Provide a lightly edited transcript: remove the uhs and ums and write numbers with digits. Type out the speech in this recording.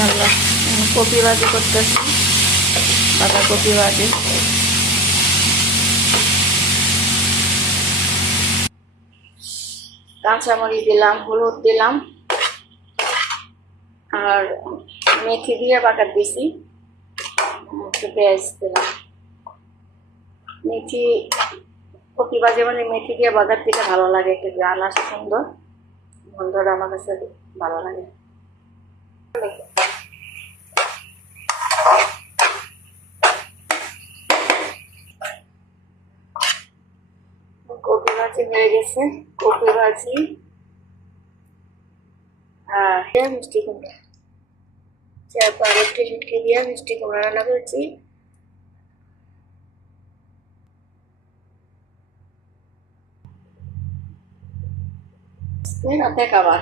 আমরা কপি ভাজি করতেছি, বাঁধাকপি ভাজি। কাঁচামরিচ দিলাম, হলুদ দিলাম, আর মেথি দিয়ে বাগার দিছি, একটু পেঁয়াজ দিলাম। মেথি কপি ভাজি মানে মেথি দিয়ে বাগার দিলে ভালো লাগে, একটু গান আসে সুন্দর, গন্ধটা আমার কাছে ভালো লাগে। কপি ভাজি হয়ে গেছে, কপি ভাজি আর মিষ্টি কুমড়া, তারপর একটু শুটকি দিয়ে মিষ্টি কুমড়া রান্না করেছি। রাতে খাবার।